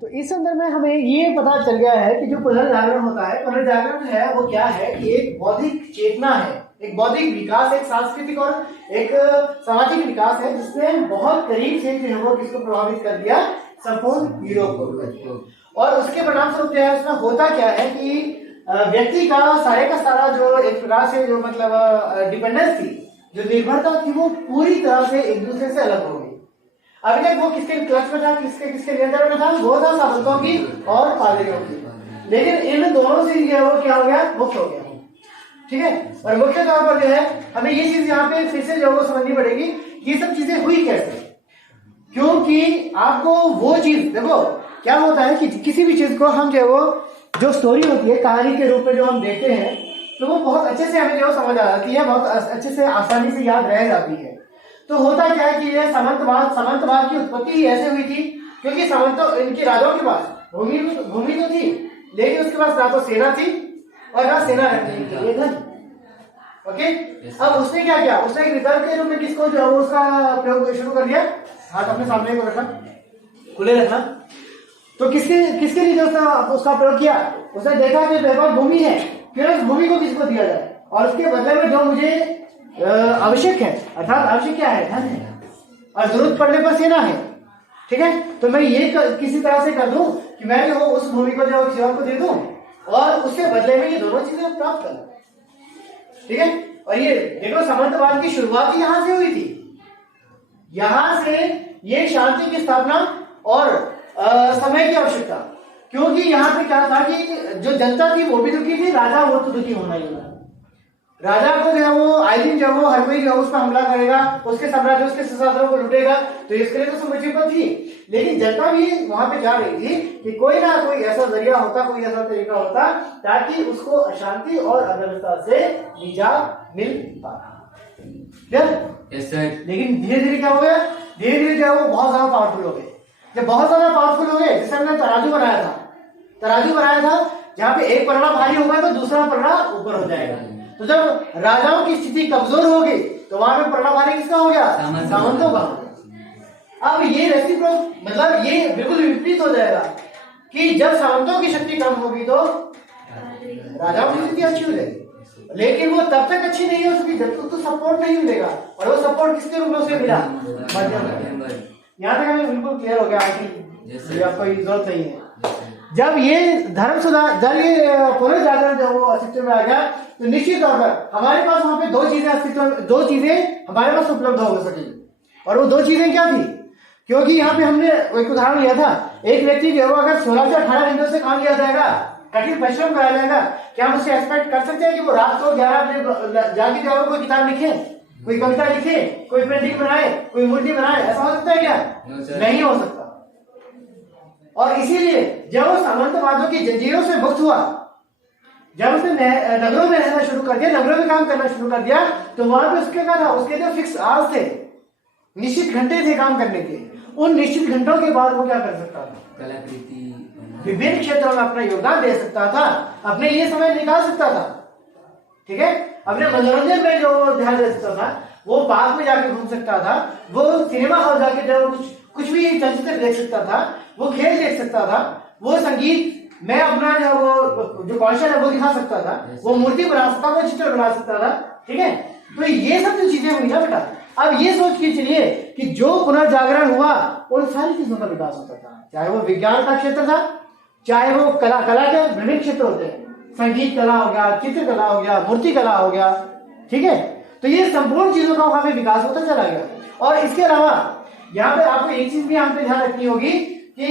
तो इस संदर्भ में हमें ये पता चल गया है कि जो पुनर्जागरण होता है, पुनर्जागरण है वो क्या है कि एक बौद्धिक चेतना है, एक बौद्धिक विकास, एक सांस्कृतिक और एक सामाजिक विकास है जिसने बहुत करीब से जो है वो किसको प्रभावित कर दिया, संपूर्ण यूरोप को। और उसके परिणाम स्वरूप जो है उसमें होता क्या है कि व्यक्ति का सारा जो एक प्रकार से जो मतलब डिपेंडेंस थी, जो निर्भरता थी, वो पूरी तरह से एक दूसरे से अलग हो गई। अभी तक वो किसके क्लच में था, किसके नियंत्रण में था, वो था सामंतों की और पादरियों की। लेकिन इन दोनों से जो है वो क्या हो गया, मुक्त हो गया। ठीक है, और मुख्य तौर पर जो है हमें ये चीज यहाँ पे फिर से जो है समझनी पड़ेगी, ये सब चीजें हुई कैसे। क्योंकि आपको वो चीज देखो, क्या होता है कि किसी भी चीज को हम जो है वो जो स्टोरी होती है कहानी के रूप में जो हम देखते हैं, तो वो बहुत अच्छे से हमें जो समझ आ जाती है, बहुत अच्छे से आसानी से याद रह जाती है। तो होता क्या है कि ये सामंतवाद की उत्पत्ति ही ऐसे हुई थी क्योंकि सामंतों, इनके राजाओं के पास भूमि तो थी, लेकिन उसके पास ना तो सेना थी और ना सेना रखने के लिए धन। ओके, अब उसने क्या किया, उसने एक विकल्प के रूप में किसको जो है उसका प्रयोग शुरू कर दिया, हाथ अपने सामने को रखना, खुले रखना। तो किसके लिए जो उसका प्रयोग किया, उसने देखा कि मेरे पास भूमि है, फिर उस भूमि को किसको दिया जाए, और उसके बदले में जो मुझे आवश्यक है, अर्थात आवश्यक क्या है, धन है, और जरूरत पड़ने पर सेना है। ठीक है, तो मैं ये किसी तरह से कर दूं कि मैं जो उस भूमि को जो किसी और को दे दूं और उसके बदले में ये दोनों चीजें प्राप्त कर। ठीक है, और ये देखो सामंतवाद की शुरुआत यहाँ से हुई थी, यहां से ये शांति की स्थापना और समय की आवश्यकता। क्योंकि यहाँ पे क्या था कि जो जनता थी वो भी दुखी थी, राजा वो तो दुखी होना ही होना। राजा को जो है वो आए दिन जो वो हर कोई जो उस पर हमला करेगा, उसके साम्राज्य, उसके संसाधनों को लुटेगा, तो इसके लिए तो समझिए थी। लेकिन जनता भी वहां पे जा रही थी कि कोई ना कोई ऐसा जरिया होता, कोई ऐसा तरीका होता ताकि उसको अशांति और अव्यवस्था से निजात मिल पाता। लेकिन धीरे धीरे क्या हो गया, धीरे धीरे जो है वो बहुत ज्यादा पावरफुल हो गए। जब बहुत ज्यादा पावरफुल हो गए, जैसे हमने तराजू बनाया था, जहाँ पे एक पलड़ा भारी होगा तो दूसरा पलड़ा ऊपर हो जाएगा। तो जब राजाओं की स्थिति कमजोर हो गई तो वहां पे पलड़ा भारी किसका हो गया, सामंतों का। अब ये रेसिप्रोक मतलब ये बिल्कुल विपरीत हो जाएगा कि जब सामंतों की शक्ति कम होगी तो राजाओं की स्थिति अच्छी हो जाएगी। लेकिन वो तब तक अच्छी नहीं हो सकती जब तक तो सपोर्ट नहीं मिलेगा, और वो सपोर्ट किसके रूप में उसे मिला, यहाँ तक हमें बिल्कुल क्लियर हो गया कि आपको जरूरत नहीं है। जब ये धर्म सुधार, जब ये पुनर्जागरण जब वो अस्तित्व में आ गया तो निश्चित तौर पर हमारे पास वहां पे दो चीजें हमारे पास उपलब्ध हो सकी, और वो दो चीजें क्या थी। क्योंकि यहाँ पे हमने एक उदाहरण लिया था, एक व्यक्ति जो अगर 16 से 18 घंटों से काम किया जाएगा, कठिन परिश्रम कराया जाएगा, क्या हम उससे एक्सपेक्ट कर सकते हैं कि वो रात को 11 बजे जाके जो कोई किताब लिखे, कोई कविता लिखे, कोई पेंटिंग बनाए, कोई मूर्ति बनाए, ऐसा हो सकता है क्या? नहीं हो सकता। और इसीलिए जब वो सामंतवादों की जंजीरों से मुक्त हुआ, जब उसने नगरों में रहना शुरू कर दिया, नगरों में काम करना शुरू कर दिया, तो वहां पे उसके क्या था, उसके जो फिक्स आवर्स थे, निश्चित घंटे थे काम करने के, उन निश्चित घंटों के बाद वो क्या कर सकता था, कलाकृति विभिन्न क्षेत्रों में अपना योगदान दे सकता था, अपने ये समय निकाल सकता था। ठीक है, अपने मनोरंजन में जो ध्यान दे सकता था, वो पार्क में जाके घूम सकता था, वो सिनेमा हॉल जाके जो कुछ भी चलचित्र देख सकता था, वो खेल देख सकता था, वो संगीत में अपना जो कौशल है वो दिखा सकता था, वो मूर्ति बना सकता था, वो चित्र बना सकता था। ठीक है, तो ये सब जो चीजें हुई ना बेटा, अब ये सोच के चलिए कि जो पुनर्जागरण हुआ उन सारी चीजों का विकास होता था, चाहे वो विज्ञान का क्षेत्र था, चाहे वो कला के विभिन्न क्षेत्र होते हैं, संगीत कला हो गया, चित्रकला हो गया, मूर्ति कला हो गया। ठीक है, तो ये संपूर्ण चीजों का वहां पे विकास होता चला गया। और इसके अलावा यहाँ पे आपको एक चीज भी यहाँ पे ध्यान रखनी होगी कि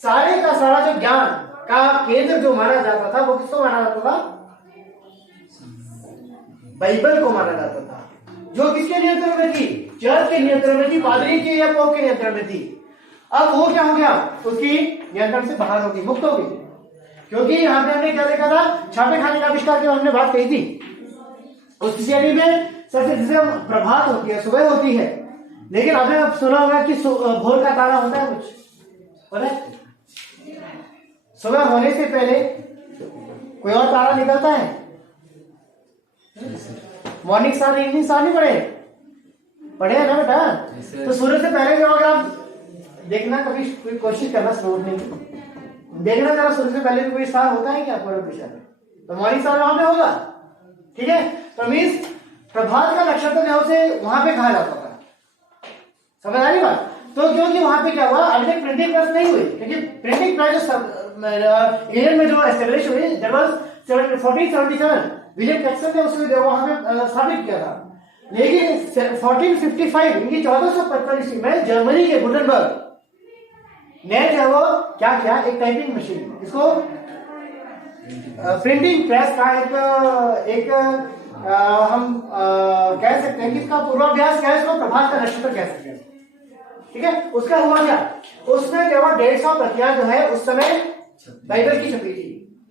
सारे का सारा जो ज्ञान का केंद्र जो माना जाता था वो किसको माना जाता था, बाइबल को माना जाता था, जो किसके नियंत्रण में थी, चर्च के नियंत्रण में थी, पादरी के या पोप के नियंत्रण में थी। अब वो क्या हो गया, उसकी नियंत्रण से बाहर होगी, मुक्त होगी। क्योंकि यहाँ पे हमने क्या देखा था, छापे खाने का आविष्कार की हमने बात कही थी, उस श्रेणी में सबसे जिसे प्रभात होती है, सुबह होती है, लेकिन आपने अब सुना होगा कि भोर का तारा होता है, कुछ पता है, सुबह होने से पहले कोई और तारा निकलता है, मॉर्निंग स्टार इवनिंग स्टार नहीं पढ़े हैं ना बेटा। तो सूर्य से पहले जो अगर आप देखना, कभी कोई कोशिश करना स्लो उठने की, देखना जरा शुरू से पहले भी कोई स्थान होता है क्या पूर्व दिशा में, तो हमारी स्थान वहां पे होगा। ठीक है, तो मीन्स प्रभात का नक्षत्र जो उसे वहां पे कहा जाता था, समझ आ रही बात। तो क्योंकि वहां पे क्या हुआ, अभी तक प्रिंटिंग प्रेस नहीं हुई, क्योंकि प्रिंटिंग प्रेस इंग्लैंड में जो एस्टेब्लिश हुई दैट वाज 1477, विलियम जैक्सन ने उसको वहां पे स्थापित किया था। लेकिन 1455 इनकी 1445 में जर्मनी के गुटेनबर्ग ने जो वो क्या किया, एक टाइपिंग मशीन, इसको प्रिंटिंग प्रेस का एक हम कह सकते हैं कि इसका पूर्वाभ्यास क्या है, इसको प्रभात का नक्षत्र कह सकते हैं। ठीक है, उसका हुआ क्या, उसमें केवल 150 प्रतियां जो है उस समय बाइबल की छपी थी,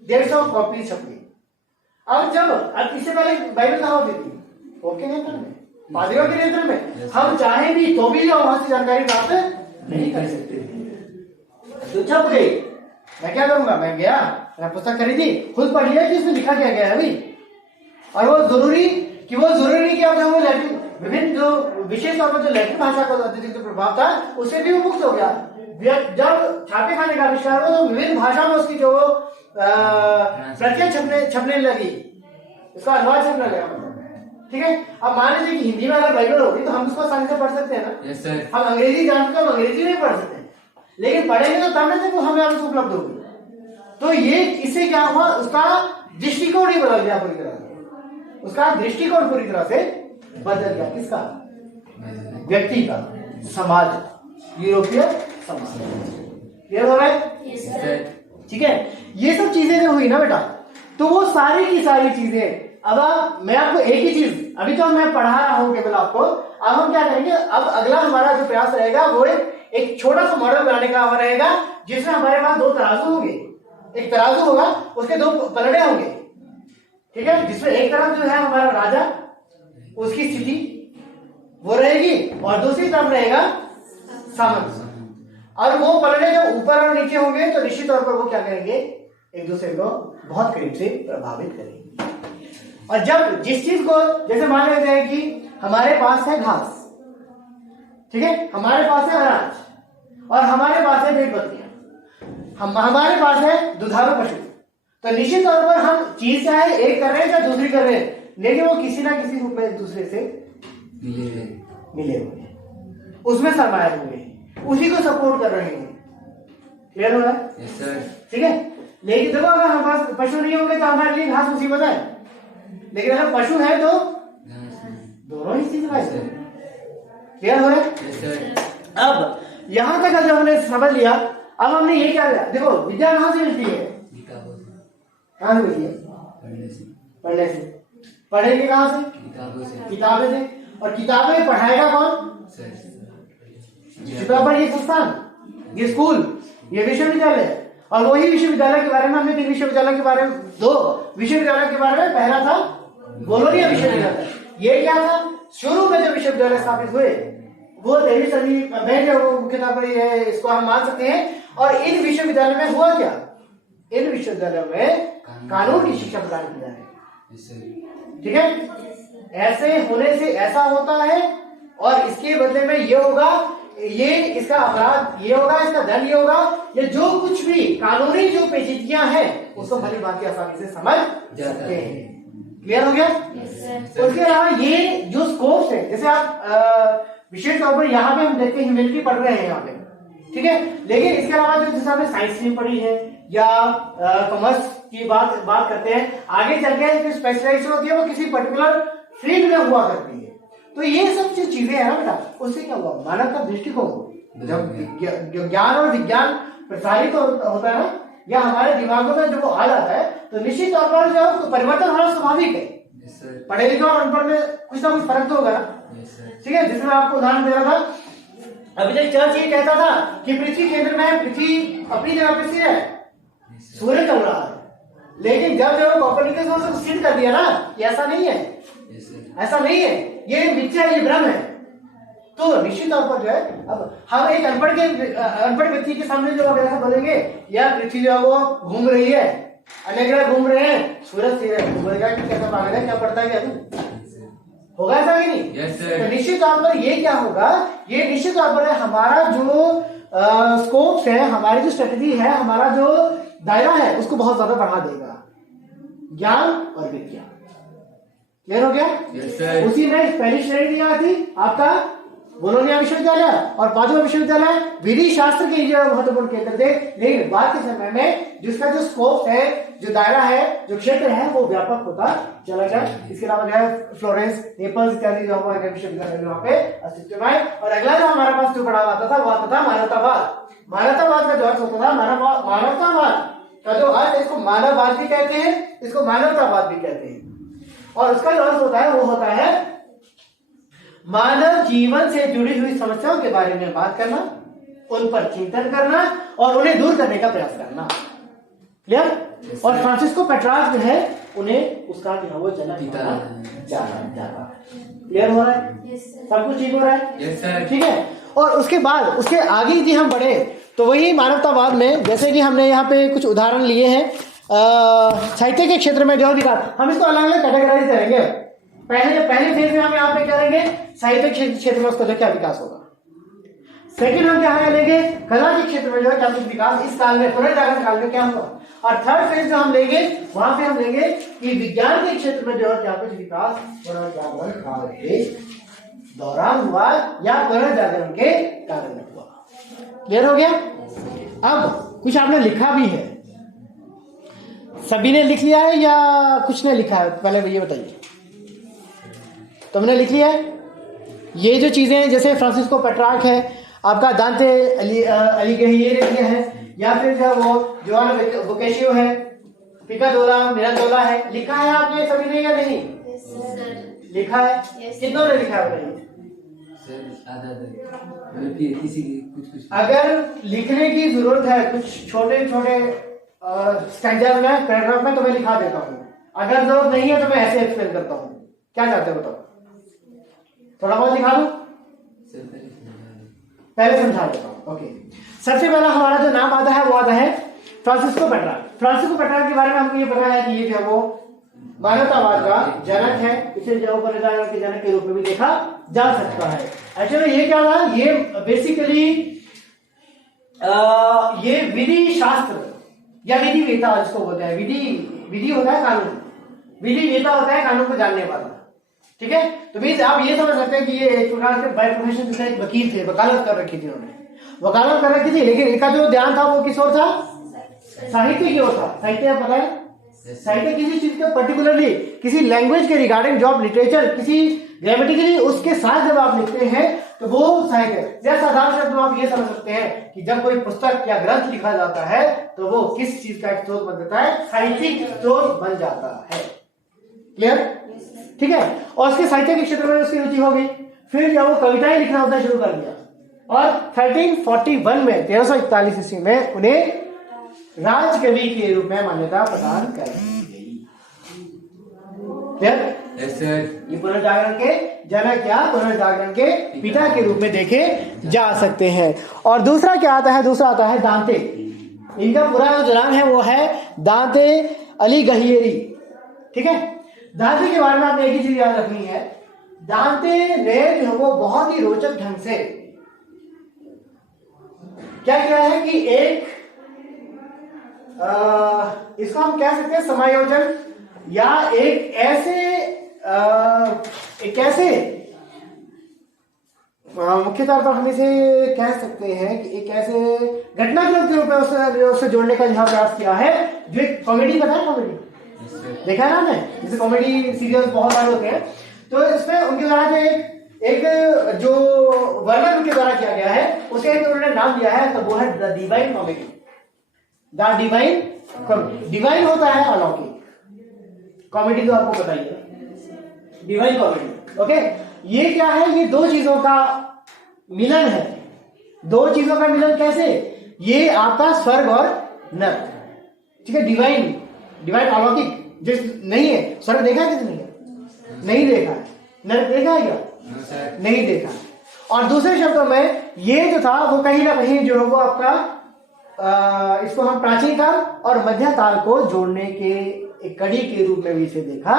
150 कॉपी छपी। अब इससे पहले बाइबल कहाँ होती थी, ओके नियंत्रण में, पादरियों के नियंत्रण में, हम चाहे भी तो भी वहां से जानकारी प्राप्त नहीं कर सकते। तो छप गई, मैं क्या करूंगा, मैं गया, मैंने पुस्तक खरीदी, खुद पढ़ लिया कि इसमें लिखा क्या गया है अभी, और वो जरूरी नहीं कि अब वो लैटिन विभिन्न जो विशेष तौर पर जो लैटिन भाषा का अत्यधिक प्रभाव था उससे भी वो मुक्त हो गया। जब छापे खाने का आविष्कार हुआ तो विभिन्न भाषा में उसकी जो प्रतियां छपने लगी, उसका अनुवाद छपने लगा। ठीक है, अब मान लीजिए कि हिंदी में अगर बाइबल होगी तो हम उसको आसानी से पढ़ सकते हैं ना। yes, sir. हम अंग्रेजी जानते हैं, हम अंग्रेजी नहीं पढ़ सकते, लेकिन पढ़ेंगे तो तब ना तो हमें उसको उपलब्ध होगी। तो ये इससे क्या हुआ, उसका दृष्टिकोण ही बदल गया पूरी तरह से, उसका दृष्टिकोण पूरी तरह से बदल गया। किसका, व्यक्ति का, समाज, यूरोपीय समाज। क्लियर हो रहा है? ठीक है, ये सब चीजें जो हुई ना बेटा, तो वो सारी की सारी चीजें, अब मैं आपको एक ही चीज, अभी तो मैं पढ़ा रहा हूं केवल आपको, अब हम क्या करेंगे, अब अगला हमारा जो प्रयास रहेगा वो एक छोटा सा मॉडल बनाने का रहेगा, जिसमें हमारे पास 2 तराजू होंगे, एक तराजू होगा, उसके 2 पलड़े होंगे। ठीक है, जिसमें एक तरफ जो है हमारा राजा, उसकी स्थिति वो रहेगी, और दूसरी तरफ रहेगा सामंत, और वो पलड़े जो ऊपर और नीचे होंगे तो निश्चित तौर पर वो क्या करेंगे, एक दूसरे को बहुत करीब से प्रभावित करेंगे। और जब जिस चीज को, जैसे मान लेते हैं कि हमारे पास है घास, ठीक है, हमारे पास है अनाज, और हमारे पास है भेड़ बकरियां, हमारे पास है दुधारू पशु, तो निश्चित तौर पर हम चीज चाहे एक कर रहे हैं या दूसरी कर रहे हैं, लेकिन वो किसी ना किसी रूप में एक दूसरे से मिले हुए, उसमें सरमाया हुए, उसी को सपोर्ट कर रहे हैं। क्लियर हो रहा है? yes, sir. ठीक है, लेकिन देखो अगर हमारे पास पशु नहीं होंगे तो हमारे लिए घास मुसीबत है, लेकिन अगर पशु है तो दोनों ही चीज है। क्लियर हो रहा है? yes, sir. अब यहां तक जब हमने समझ लिया, अब हमने ये क्या किया, देखो विद्या कहां से मिलती है, कहां से मिलती है, पढ़ने से। पढ़ेंगे कहां से, किताबें से, और किताबें पढ़ाएगा कौन, पर ये संस्थान, ये स्कूल, ये विश्वविद्यालय, और वही विश्वविद्यालय के बारे में हमने 3 विश्वविद्यालय के बारे में, 2 विश्वविद्यालय के बारे में, पहला था बोलोनिया विश्वविद्यालय। ये क्या था, शुरू में जो विश्वविद्यालय स्थापित हुए वो 13वीं सदी में जो मुख्य तौर पर ये इसको हम मान सकते हैं। और इन विश्वविद्यालय में हुआ क्या, इन विश्वविद्यालयों में कानून की शिक्षा प्रदान की जा रही है। ठीक है, ऐसे होने से ऐसा होता है, और इसके बदले में ये होगा, ये इसका अपराध ये होगा, इसका दंड ये होगा, ये जो कुछ भी कानूनी जो पेचीदगियां हैं उसको भली बात आसानी से समझ सकते हैं। क्लियर हो गया? उसके अलावा ये जो स्कोप्स है, जैसे आप विशेष तौर पर यहाँ पे हम देखते हैं ह्यूमैनिटी पढ़ रहे हैं यहाँ पे, ठीक है, लेकिन इसके अलावा जो जैसे हमने साइंस स्ट्रीम पढ़ी है या कॉमर्स की बात करते हैं, आगे चल के जो स्पेशलाइजेशन होती है वो किसी पर्टिकुलर फील्ड में हुआ करती है। तो ये सब जो चीजें हैं ना बेटा, उससे क्या हुआ, मानव का दृष्टिकोण, जब ज्ञान और विज्ञान प्रसारित होता है ना, या हमारे दिमागों में जब वो आ जाता है तो निश्चित तौर पर जो परिवर्तन होना स्वाभाविक है। पढ़े लिखे और अनपढ़ में कुछ ना कुछ फर्क तो होगा ना। ठीक है, जिसमें आपको उदाहरण दे रहा था, अभी तक चर्च ये कहता था कि पृथ्वी केंद्र में, पृथ्वी अपनी जगह पे स्थिर है, सूर्य चल रहा है, लेकिन जब कोपरनिकस ने उसको सिद्ध कर दिया ना कि ऐसा नहीं है, ऐसा नहीं है, ये मिथ्या है, ये भ्रम है, तो निश्चित तौर पर जो है, अब हम एक अनपढ़ व्यक्ति के सामने जो अगर ऐसा बोलेंगे या पृथ्वी जो है वो घूम रही है, अन्य ग्रह घूम रहे हैं, सूरज स्थिर है, बोलेगा कि कैसा पागल है, क्या पढ़ता है क्या तू, होगा ऐसा कि नहीं? yes, तो निश्चित तौर पर ये क्या होगा, ये निश्चित तौर पर हमारा जो स्कोप्स है, हमारी जो स्ट्रेटेजी है, हमारा जो दायरा है उसको बहुत ज्यादा बढ़ा देगा, ज्ञान और विज्ञान। क्लियर हो गया? yes, उसी में पहली श्रेणी क्या थी आपका बोलोनिया विश्वविद्यालय और पांचवा विश्वविद्यालय विधि शास्त्र के जो महत्वपूर्ण केंद्र थे। लेकिन बाद के समय में जिसका जो स्कोप है, जो दायरा है, जो क्षेत्र है, वो व्यापक होता चला गया। इसके अलावा जो है फ्लोरेंस, नेपल्स इत्यादि जो हमारे विश्वविद्यालय वहां पे अस्तित्व में आए। और अगला जो हमारे पास जो पढ़ा आता था वो आता था मानवतावाद। मानवतावाद का जो अर्थ होता था, मानवतावाद का जो अर्थ, इसको मानववाद भी कहते हैं, इसको मानवतावाद भी कहते हैं। और उसका जो अर्थ होता है वो होता है मानव जीवन से जुड़ी हुई समस्याओं के बारे में बात करना, उन पर चिंतन करना और उन्हें दूर करने का प्रयास करना। क्लियर? और फ्रांसिस्को पेट्रार्क जो है उन्हें उसका जो है वो जनक जाना। क्लियर हो रहा है? सब कुछ ठीक हो रहा है? ठीक है। और उसके बाद उसके आगे यदि हम बढ़े तो वही मानवतावाद में, जैसे कि हमने यहाँ पे कुछ उदाहरण लिए हैं, साहित्य के क्षेत्र में जो विकास, हम इसको अलग अलग कैटेगराइज करेंगे। पहले फेज में हम यहाँ पे करेंगे साहित्य क्षेत्र में उसका जो क्या विकास होगा। सेकंड हम क्या लेंगे, कला के क्षेत्र में जो है क्या कुछ विकास इस काल में, पुनर्जागरण काल में क्या हुआ। और थर्ड फेज जो हम लेंगे वहां पे हम लेंगे कि विज्ञान के क्षेत्र में जो है क्या कुछ विकास पुनर्जागरण काल के दौरान हुआ या पुनर्जागरण के कारण हुआ। क्लियर हो गया? अब कुछ आपने लिखा भी है, सभी ने लिख लिया है या कुछ ने लिखा है? पहले ये बताइए, तुमने लिख लिया है? ये जो चीजें हैं, जैसे फ्रांसिस्को पेट्रार्क है आपका, दांते अलिघिएरे है, या फिर जो वो जोआन बोकाचियो है, पिकाडोला, मिरांडोला है, लिखा है आपने सभी ने या नहीं? लिखा है? कितनों ने लिखा है बताइए? अगर लिखने की जरूरत है कुछ छोटे छोटे स्टैंडर्ड में, पैराग्राफ में, तो मैं लिखा देता हूँ। अगर जरूरत नहीं है तो मैं ऐसे एक्सप्लेन करता हूँ। क्या चाहते हो बताओ? थोड़ा बहुत दिखा दूं? पहले समझा देता हूं। ओके, सबसे पहला हमारा जो नाम आता है वो आता है फ्रांसिस्को पेट्रार्क। फ्रांसिस्को पेट्रार्क के बारे में हमको ये पता है कि ये जो है वो मानवतावाद का जनक है। इसे जो पुनर्जागरण के जनक के रूप में भी देखा जा सकता है। एक्चुअली ये क्या था, ये बेसिकली ये विधि शास्त्र या विधि वेता जिसको बोलते हैं, विधि होता है कानून, विधि वेता होता है कानून को जानने वाला। ठीक है, तो मीन्स आप ये समझ सकते हैं कि ये एक प्रकार से बाय प्रोफेशन जैसे एक वकील थे, वकालत कर रखी थी उन्होंने, वकालत कर रखी थी। लेकिन इनका जो ध्यान था वो किस ओर था? साहित्य की ओर था। साहित्य पता है, साहित्य किसी चीज के पर्टिकुलरली किसी लैंग्वेज के रिगार्डिंग जो आप लिटरेचर किसी ग्रामेटिकली उसके साथ जब आप लिखते हैं तो वो साहित्य। या साधारण शब्द में आप ये समझ सकते हैं कि जब कोई पुस्तक या ग्रंथ लिखा जाता है तो वो किस चीज का एक स्रोत बन जाता है? साहित्यिक स्रोत बन जाता है। क्लियर? ठीक है। और उसके साहित्य के क्षेत्र में उसकी रुचि हो गई। फिर जब वो कविताएं लिखना होता शुरू कर दिया और 1341 में 1341 ईस्वी में उन्हें राजकवि के रूप में मान्यता प्रदान कर दी गई। ये पुनर्जागरण के जनक या पुनर्जागरण के पिता के रूप में देखे जा सकते हैं। और दूसरा क्या आता है? दूसरा आता है दांते। इनका पूरा जो नाम है वो है दांते अलिघिएरे। ठीक है, दांते के बारे में आपने एक ही चीज याद रखनी है, दांते ने जो वो बहुत ही रोचक ढंग से क्या किया है कि एक इसको हम कह सकते हैं समायोजन, या एक ऐसे मुख्य तौर पर हम इसे कह सकते हैं कि एक ऐसे घटनाक्रम के रूप में उससे जोड़ने का यहाँ प्रयास किया है। जो एक कॉमेडी, पता है कॉमेडी देखा है ना आपने? जैसे कॉमेडी सीरियल्स बहुत सारे होते हैं, तो इसमें उनके द्वारा जो एक जो वर्णन उनके द्वारा किया गया है उसे एक उन्होंने नाम दिया है, तो वो है the divine comedy. The divine comedy, divine होता है अलौकिक, कॉमेडी तो आपको पता ही है, डिवाइन कॉमेडी। ओके, ये क्या है? ये दो चीजों का मिलन है। दो चीजों का मिलन कैसे? ये आपका स्वर्ग और नर्क। ठीक है, डिवाइन अलौकिक जिस नहीं है। स्वर्ग देखा है किसने? नहीं देखा है। नर्क देखा है क्या? नहीं देखा। और दूसरे शब्दों में ये जो था वो कहीं ना कहीं जो है वो आपका इसको हम प्राचीन काल और मध्य काल को जोड़ने के एक कड़ी के रूप में भी इसे देखा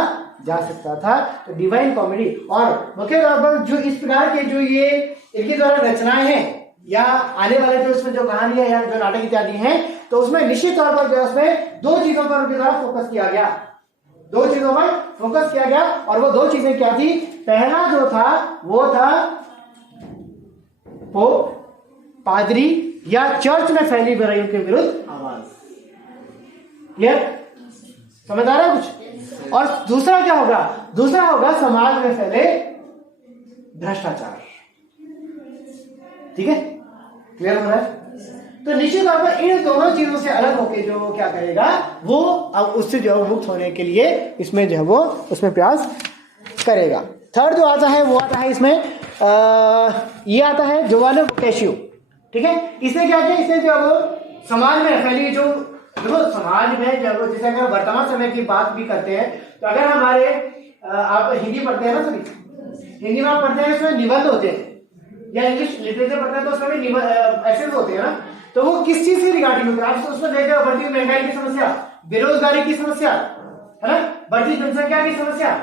जा सकता था। तो डिवाइन कॉमेडी, और मुख्य तौर पर जो इस प्रकार के जो ये इनके द्वारा रचनाएं हैं या आने वाले जो इसमें जो कहानी है या जो नाटक इत्यादि हैं, तो उसमें निश्चित तौर पर जो है उसमें दो चीजों पर उनकी तरफ फोकस किया गया, दो चीजों पर फोकस किया गया। और वो दो चीजें क्या थी? पहला जो था वो था पोप, पादरी या चर्च में फैली बुराइयों के विरुद्ध आवाज। क्लियर? समझ आ रहा है कुछ? और दूसरा क्या होगा? दूसरा होगा समाज में फैले भ्रष्टाचार। ठीक है, क्लियर हो रहा है? तो निश्चित तौर पर इन दोनों चीजों से अलग होकर जो क्या करेगा, वो अब उससे जो है मुक्त होने के लिए इसमें जो है वो उसमें प्रयास करेगा। थर्ड जो आता है वो आता है इसमें ये आता है जोवानो बोकाचियो। ठीक है, इसने क्या किया? इसने जो है वो समाज में फैली जो देखो समाज में जब जैसे अगर वर्तमान समय की बात भी करते हैं तो अगर हमारे आप हिंदी पढ़ते हैं ना, सभी हिंदी में आप पढ़ते हैं, उसमें निबंध होते हैं या इंग्लिश लिटरेचर पढ़ते हैं तो उसमें भी एसेज होते हैं ना, तो वो किस चीज से रिगार्डिंग होते हैं? आप उसमें देखते हो बढ़ती महंगाई की समस्या, बेरोजगारी की समस्या, है ना, बढ़ती जनसंख्या की समस्या,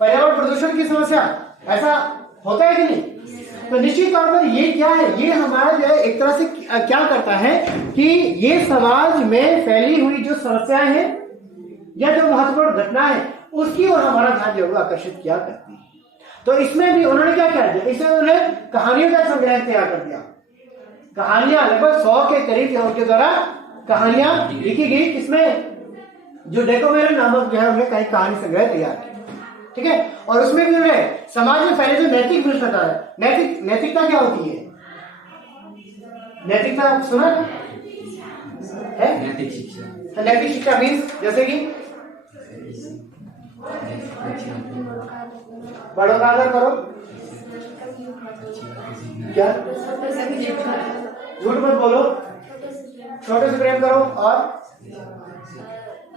पर्यावरण प्रदूषण की समस्या, ऐसा होता है कि नहीं? तो निश्चित तौर पर ये क्या है? ये हमारा जो है एक तरह से क्या करता है कि ये समाज में फैली हुई जो समस्याएं हैं या जो महत्वपूर्ण घटना है उसकी ओर हमारा ध्यान जो है आकर्षित किया करती है। तो इसमें भी उन्होंने क्या किया? इसमें उन्होंने कहानियों का संग्रह तैयार कर दिया। कहानियां लगभग 100 के करीब उनके द्वारा कहानियां लिखी गई, किसमें जो डेकोमेरन नामक जो है उन्होंने कई कहानी संग्रह तैयार किया। ठीक है, और उसमें भी उन्होंने समाज में पहले जो नैतिक भ्रष्टाचार है, नैतिकता क्या होती है? नैतिकता सुना है? नैतिक शिक्षा, नैतिक शिक्षा मीन्स जैसे कि बड़ों का आदर करो, क्या झूठ मत बोलो, छोटे से प्रेम करो और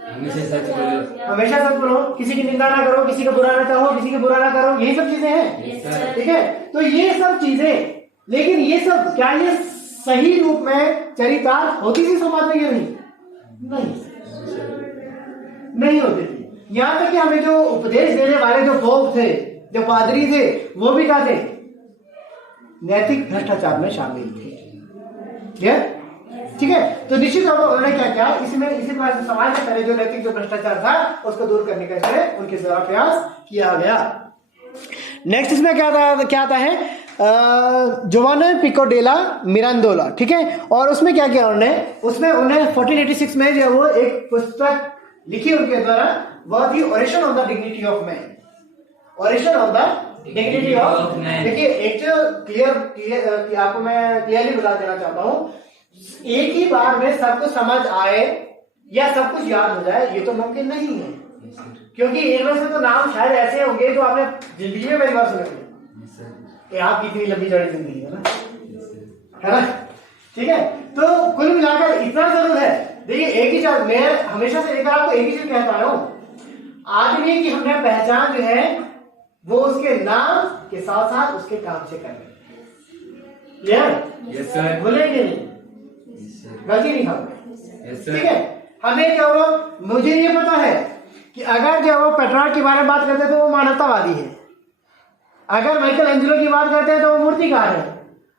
हमेशा सच बोलो, किसी की निंदा ना करो, किसी का बुरा ना चाहो, किसी का बुरा ना करो, यही सब चीजें हैं। ठीक है, तो ये सब चीजें, लेकिन ये सब क्या ये सही रूप में चरितार्थ होती थी समाज में? ये नहीं होती थी। यहां तक कि हमें जो उपदेश देने वाले जो पोप थे, जो पादरी थे, वो भी क्या थे? नैतिक भ्रष्टाचार में शामिल थे। ठीक है, तो निश्चित तौर पर उन्होंने क्या किया? इसमें इसी प्रकार से समाज में पहले जो नैतिक जो भ्रष्टाचार था उसको दूर करने का इसमें उनके द्वारा प्रयास किया गया। नेक्स्ट इसमें क्या आता है? जोवानो पिकोडेला मिरांडोला। ठीक है, और उसमें क्या किया उन्होंने? उसमें उन्हें 1486 में जो वो एक पुस्तक लिखी उनके द्वारा, वह थी oration on the dignity of man. Oration on the dignity of man. देखिए, एक जो क्लियर आपको मैं क्लियरली बता देना चाहता हूँ, एक ही बार में सब कुछ समझ आए या सब कुछ याद हो जाए ये तो मुमकिन नहीं है, क्योंकि इनमें से तो नाम शायद ऐसे होंगे जो आपने जिंदगी में पहली बार सुने कि आपकी इतनी लंबी चौड़ी जिंदगी है ना? ठीक है, तो कुल मिलाकर इतना जरूर है। देखिए, एक ही चीज मैं हमेशा से लेकर आपको एक ही चीज कहता रहा हूं, आदमी की हमने पहचान जो है वो उसके नाम के साथ साथ उसके काम से करें। बोलेंगे नहीं, गलती नहीं होगी। ठीक है, हमें क्या हुआ? मुझे ये पता है कि अगर जो वो पेट्रोल के बारे में बात करते हैं तो वो मानवतावादी है, अगर माइकल एंजेलो की बात करते हैं तो वो मूर्तिकार है,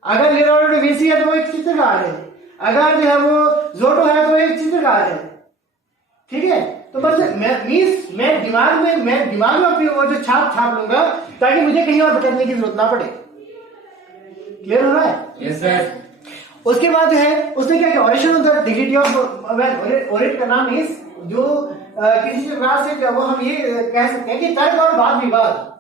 अगर लियोनार्डो डा विंसी है तो वो एक चित्रकार है, अगर जो है वो जोटो है तो एक चित्रकार है। ठीक है, तो बस मैं दिमाग में अपनी वो जो छाप लूंगा ताकि मुझे कहीं और भटकने की जरूरत ना पड़े। क्लियर हो रहा है? Yes sir. उसके बाद जो है उसने क्या किया? Oration on the dignity of man. ओरेट का नाम इस जो किसी प्रकार से वो हम ये कह सकते हैं कि तर्क और वाद विवाद।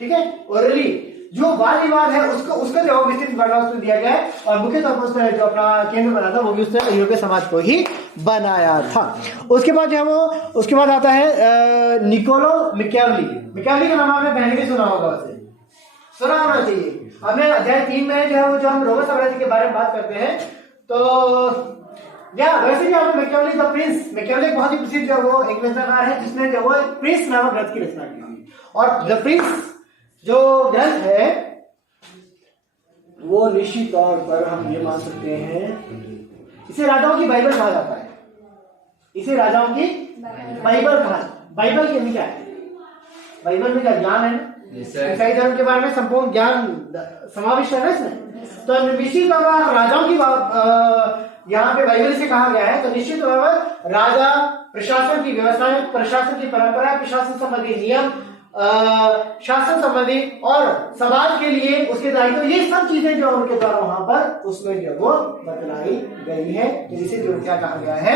ठीक है, ओरली जो वाद विवाद है उसका जो विस्तृत वर्णन उसमें दिया गया है, और मुख्य तौर पर उसने जो अपना केंद्र बना था वो भी उसने यूरोपीय समाज को ही बनाया था। उसके बाद जो है वो उसके बाद आता है निकोलो मैकियावेली। मैकियावेली का नाम आपने पहले भी सुना होगा, उसे सुना होना चाहिए। हमने अध्याय 3 में जो है वो जो हम रोमन साम्राज्य के बारे में बात करते हैं तो या वैसे भी आपको मैकियावेली द प्रिंस, मैकियावेली बहुत ही प्रसिद्ध जो वो एक रचनाकार है जिसने जो वो प्रिंस नामक ग्रंथ की रचना की थी। और द प्रिंस जो ग्रंथ है वो निश्चित तौर पर हम ये मान सकते हैं इसे राजाओं की बाइबल कहा जाता है। इसे राजाओं की बाइबल कहा। बाइबल के क्या है? बाइबल में क्या ज्ञान है? ईसाई धर्म के बारे में संपूर्ण ज्ञान समाविष्ट है ना इसमें। तो निश्चित तौर पर राजाओं की यहाँ पे बाइबल से कहा गया है, तो निश्चित तौर पर राजा, प्रशासन की व्यवस्था, प्रशासन की परंपरा, प्रशासन संबंधी नियम, शासन संबंधी और समाज के लिए उसके दायित्व, ये सब चीजें जो उनके द्वारा वहां पर उसमें जो वो बतलाई गई है। तो इसे जो क्या कहा गया है,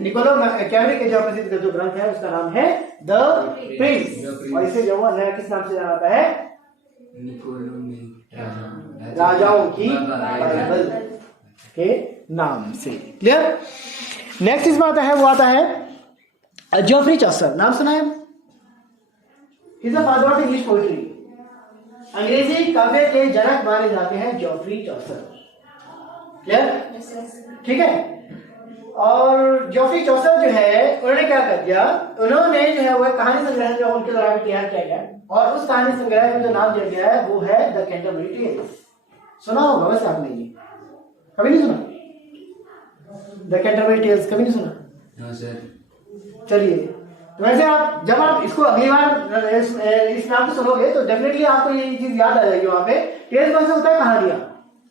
निकोलो मैकियावेली के जो प्रसिद्ध जो ग्रंथ है उसका नाम है द प्रिंस, और इसे जो नया किस नाम से जाना जाता है, राजाओं की बाइबल के नाम से। क्लियर। नेक्स्ट इसमें आता है, वो आता है जोफ्री चॉसर। नाम सुना है? Is the father of English poetry. अंग्रेजी काव्य के जनक माने जाते हैं जोफ्री चॉसर। क्लियर। ठीक है। और जोफ्री चॉसर जो है उन्होंने क्या कर दिया, उन्होंने जो है वह कहानी संग्रह जो उनके द्वारा तैयार किया गया, और उस कहानी संग्रह में जो नाम दिया गया है वो है द कैंटरबरी टेल्स। सुना होगा वैसे आपने, ये कभी नहीं सुना? द कैंटरबरी टेल्स कभी नहीं सुना? चलिए, तो वैसे आप जब आप इसको अगली बार इस नाम को सुनोगे तो डेफिनेटली आपको ये चीज याद आ जाएगी। वहां पे टेल्स कौन सा होता है, कहानियां।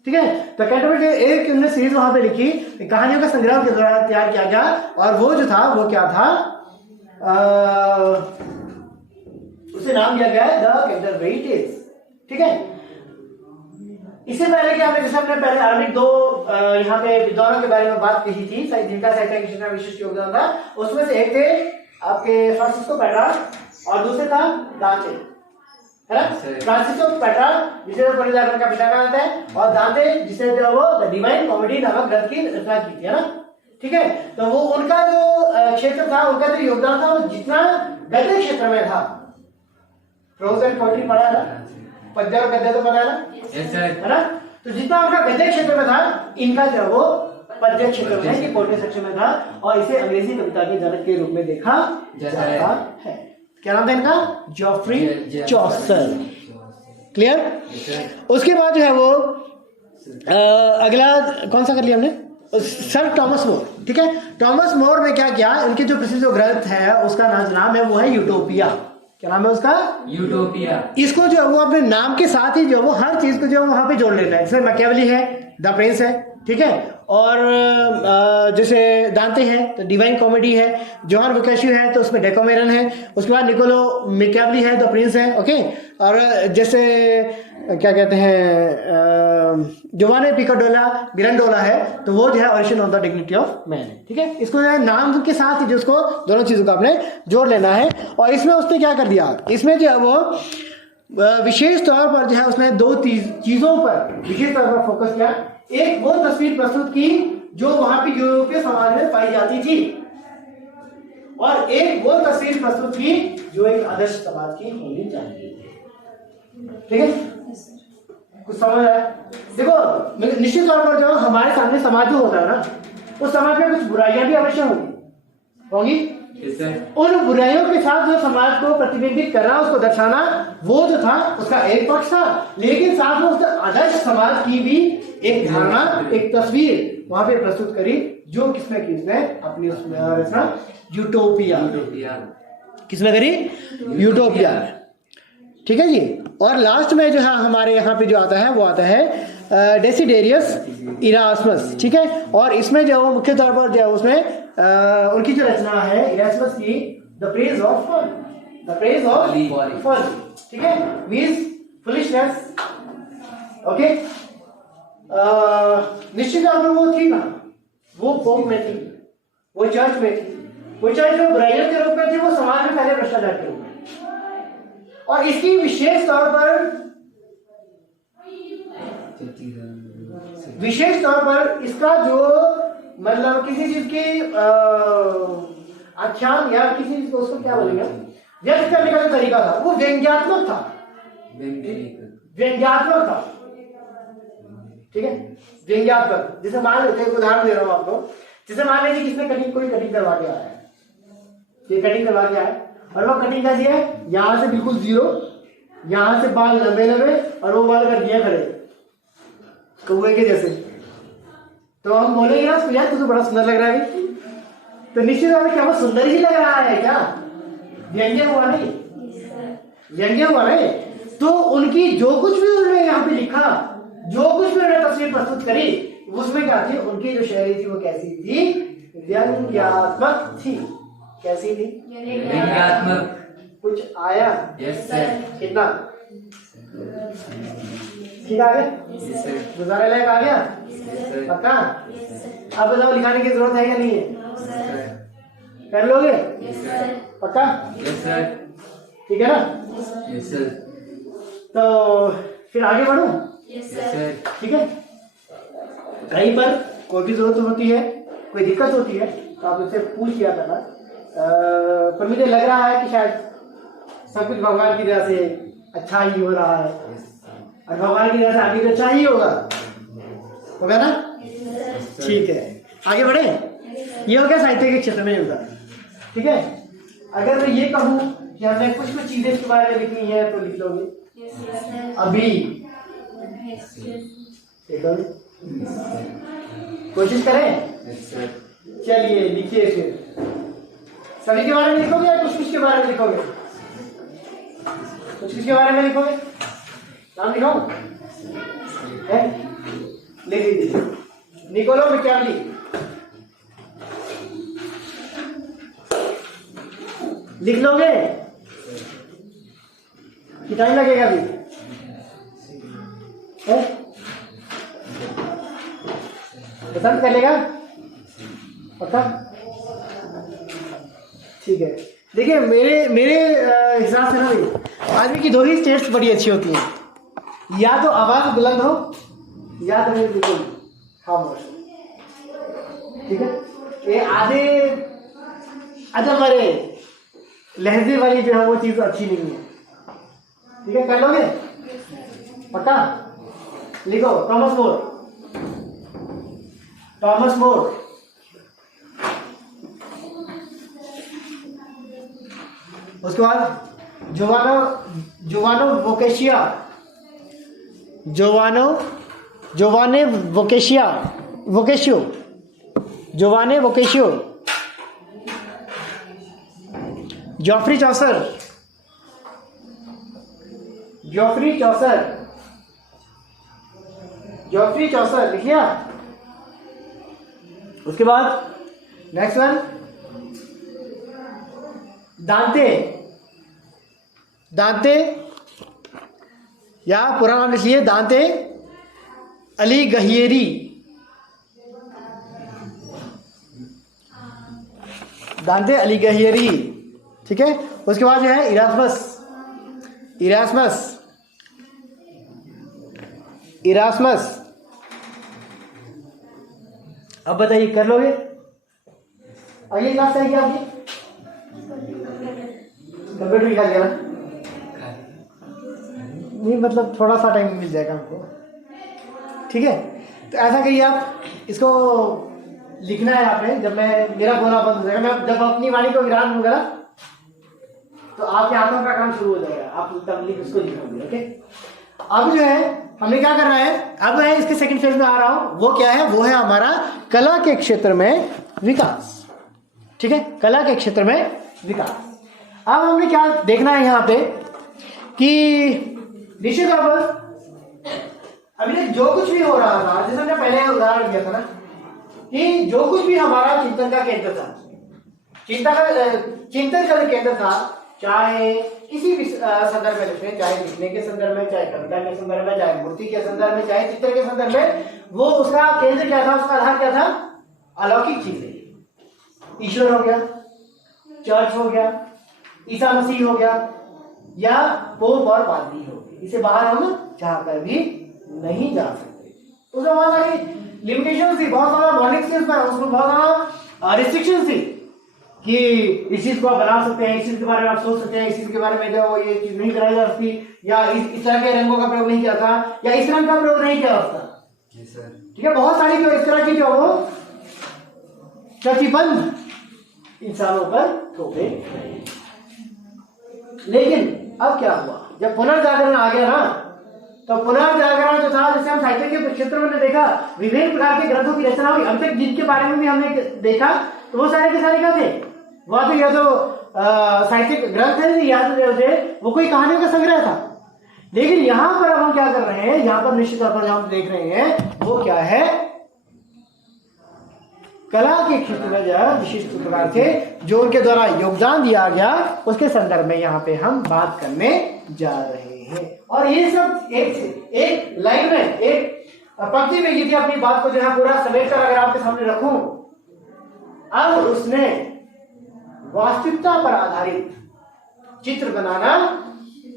ठीक है। तो कैंटरबरी एक उन्होंने सीरीज वहां पे लिखी, कहानियों का संग्रह के द्वारा तैयार किया गया, और वो जो था वो क्या था, उसे नाम दिया गया है द कैंटरबरी टेल्स। ठीक है। इससे पहले कि हमने, जैसे हमने पहले आर्मिक दो यहाँ पे विद्वानों के बारे में बात की थी, जिनका साहित्य के क्षेत्र में विशिष्ट योगदान था, उसमें से एक थे आपके फ्रांसिस्को पेट्रार्क और दूसरे था दांते, है ना। फ्रांसिस्को पेट्रार्क जिसे पुराने जागरण का पिता कहा जाता है, और दांते जिसे जो वो द डिवाइन कॉमेडी नामक ग्रंथ की रचना की थी, है ना। ठीक है। तो वो उनका जो क्षेत्र था, उनका जो योगदान था, वो जितना गद्य क्षेत्र में था, प्रोज एंड पोएट्री पढ़ा है ना, पद्य और गद्य तो पता है ना, है ना। तो जितना उनका गद्य क्षेत्र में था, इनका जो वो पद्य क्षेत्र में, ये पोएट्री सेक्शन में था, और इसे अंग्रेजी कविता के जनक के रूप में देखा जाता है। क्या नाम था इनका? Geoffrey Chaucer. क्लियर। उसके बाद जो है वो अगला कौन सा कर लिया हमने, सर टॉमस मोर। ठीक है। टॉमस मोर ने क्या किया, उनके जो प्रसिद्ध जो ग्रंथ है उसका नाम है वो है यूटोपिया। क्या नाम है उसका? यूटोपिया। इसको जो है वो अपने नाम के साथ ही जो वो हर चीज को जो वहां पे जोड़ लेना है। जैसे मैकियावेली है, द प्रिंस है, ठीक है, और जैसे दांते हैं तो डिवाइन कॉमेडी है, जोहान बोकाशियो है तो उसमें डेकोमेरन है, उसके बाद निकोलो मैकियावेली है, द प्रिंस है। ओके। और जैसे क्या कहते हैं, जोवाने पिकाडोला मिरांडोला है, तो वो जो है origin of the dignity of man है। ठीक है। इसको जो है नाम के साथ ही जो उसको दोनों चीजों को आपने जोड़ लेना है। और इसमें उसने क्या कर दिया, इसमें जो है वो विशेष तौर पर जो है उसने दो चीजों पर विशेष तौर पर फोकस किया। एक वो तस्वीर प्रस्तुत की जो वहां पे यूरोपीय समाज में पाई जाती थी, और एक वो तस्वीर प्रस्तुत की जो एक आदर्श समाज की होनी चाहिए। ठीक है। कुछ समझ आया? देखो, निश्चित तौर पर जो हमारे सामने समाज जो होता है ना, उस समाज में कुछ बुराइयां भी अवश्य होंगी। उन बुराइयों के साथ जो समाज को प्रतिबिंबित करना, उसको दर्शाना, वो जो था उसका एक पक्ष था, लेकिन साथ में उसका आदर्श समाज की भी एक धारणा, एक तस्वीर वहां पे प्रस्तुत करी, जो किसने की, इसने अपनी रचना यूटोपिया किसने करी? यूटोपिया। ठीक है जी। और लास्ट में जो है हमारे यहाँ पे जो आता है वो आता है डेसिडेरियस इरास्मस। ठीक है। और इसमें जो मुख्य तौर पर जो है उसमें उनकी जो रचना है इरास्मस की, द प्रेज ऑफ फॉली। ठीक है। Means foolishness. ओके। निश्चित तौर पर वो थी ना, वो पोप में थी, वो चर्च में थी, वो चर्च जो बुराइयों के रूप में थी, वो समाज में पहले भ्रष्टाचार के रूप में। और इसकी विशेष तौर पर इसका जो मतलब किसी चीज की आख्यान या किसी चीज को उसको क्या बोलेंगे, व्यक्त करने का जो तरीका था वो व्यंग्यात्मक था। ठीक है। व्यंग्यात्मक। जैसे मान लेते हैं, उदाहरण दे रहा हूं आपको, जैसे मान लीजिए किसने कोई कटिंग करवा के आया है, ये कटिंग करवा के आया, और वो कटिंग कैसी है, यहां से बिल्कुल जीरो, यहां से बाल लंबे लंबे, और वो बाल कर दिया खड़े कौवे के जैसे, तो हम बोलेंगे ना उसको, यार तुझे बड़ा सुंदर लग रहा है। तो निश्चित तौर पर क्या वो सुंदर ही लग रहा है क्या? व्यंग्य हुआ नहीं। व्यंग्य हुआ है, तो उनकी जो कुछ भी उन्होंने यहाँ पे लिखा, जो कुछ भी उन्होंने तस्वीर प्रस्तुत करी, उसमें क्या थी, उनकी जो शायरी थी वो कैसी थी, व्यंग्यात्मक थी। कैसी थी? व्यंग्यात्मक। कुछ आया? Yes sir. कितना ठीक आ गया? Yes sir. गुजारा लायक आ गया? पक्का? अब बताओ लिखाने की जरूरत है या नहीं है? कर लोगे? पक्का? Yes sir. ठीक है ना? Yes sir. तो फिर आगे बढ़ूं? Yes sir. ठीक है। कहीं पर कोई भी जरूरत होती है, कोई दिक्कत होती है, तो आप उससे पूछ लिया करना। पर मुझे लग रहा है कि शायद सब कुछ भगवान की दया से अच्छा ही हो रहा है, और भगवान की दया से आगे भी अच्छा ही होगा ना? ठीक है, आगे बढ़े। ये हो गया साहित्य के क्षेत्र में होगा। ठीक है। अगर मैं ये कहूँ कि हमने कुछ चीजें इसके बारे में लिखनी है, तो लिख लोगे अभी? लिखोगे? कोशिश करें? चलिए लिखिए। फिर सभी के बारे में लिखोगे या कुछ के बारे में लिखोगे? कुछ के बारे में लिखोगे? नाम लिखो है, लिख लीजिए। Niccolo Machiavelli. लिख लोगे कि टाइम लगेगा अभी? पसंद कर लेगा? पक्का? ठीक है। देखिए मेरे हिसाब से ना भाई, आदमी की दो ही स्टेट्स बड़ी अच्छी होती हैं, या तो आवाज बुलंद हो, या तो बिल्कुल खामोश। ठीक है। ये आधे मरे लहजे वाली जो है वो चीज अच्छी नहीं है। ठीक है, कर लोगे? पक्का? लिखो टॉमस मोर। टॉमस मोर। उसके बाद जोवानो वोकेशियो। जॉफ्री चौसर लिख लिया? उसके बाद नेक्स्ट वन दांते या पूरा नाम लिखिए, दांते अलिगहिरी। ठीक है। उसके बाद जो है इरास्मस। अब बताइए, कर लोगे? अगली क्लास है क्या आपकी? कंप्यूटर निकाल लिया ना? नहीं, मतलब थोड़ा सा टाइम मिल जाएगा हमको। ठीक है। तो ऐसा करिए, आप इसको लिखना है आपने। जब मैं मेरा बोलना बंद हो जाएगा, मैं जब अपनी वाणी को विराम दूंगा तो आपके हाथों का काम शुरू हो जाएगा, आप तब उसको लिखोगे। ओके। अब जो है हमें क्या करना है, अब मैं इसके सेकंड फेज में आ रहा हूं। वो क्या है? वो है हमारा कला के क्षेत्र में विकास। ठीक है, कला के क्षेत्र में विकास। अब हमने क्या देखना है यहाँ पे कि निश्चित तौर पर अभी तक जो कुछ भी हो रहा था, जैसे हमने पहले उदाहरण दिया था ना, कि जो कुछ भी हमारा चिंतन का केंद्र था, चिंतन का केंद्र था, चाहे किसी भी संदर्भ में लिखें, चाहे लिखने के संदर्भ में, चाहे कविता के संदर्भ में, चाहे मूर्ति के संदर्भ में, चाहे चित्र के संदर्भ में, वो उसका केंद्र क्या था, उसका आधार क्या था? अलौकिक चीजें। ईश्वर हो गया, चर्च हो गया, ईसा मसीह हो गया, या पोप और पादरी हो गए। इसे बाहर हम चाहकर भी नहीं जा सकते। उसमें बहुत सारी लिमिटेशन थी, बहुत सारा मॉर्निंग स्किल्स था, उसमें बहुत सारा रिस्ट्रिक्शन थी कि इस चीज को आप बना सकते हैं, इस चीज के बारे में आप सोच सकते हैं, इस चीज के बारे में जो ये चीज नहीं कराई जा सकती, या इस तरह के रंगों का प्रयोग नहीं किया था, या इस रंग का प्रयोग नहीं किया जाता। ठीक है, बहुत सारी जो इस तरह की जो वो प्रतिबंध इंसानों पर थोपे। लेकिन अब क्या हुआ, जब पुनर्जागरण आ गया ना, तो पुनर्जागरण जो था, जैसे हम साहित्य के क्षेत्र में देखा, विभिन्न प्रकार के ग्रंथों की रचना हुई। अब तक जिनके बारे में भी हमने देखा, तो वो सारे के सारे क्या थे? वहां पे या तो साहित्यिक ग्रंथ है या वो कोई कहानियों का संग्रह था। लेकिन यहां पर अब हम क्या कर रहे हैं, यहां पर निश्चित तौर पर हम देख रहे हैं वो क्या है, कला के क्षेत्र में जो है विशिष्ट प्रकार के जो उनके द्वारा योगदान दिया गया उसके संदर्भ में यहाँ पे हम बात करने जा रहे हैं। और ये सब एक लाइन में, एक पंक्ति में यदि अपनी बात को जो है पूरा समेट कर अगर आपके सामने रखूं, अब उसने वास्तविकता पर आधारित चित्र बनाना,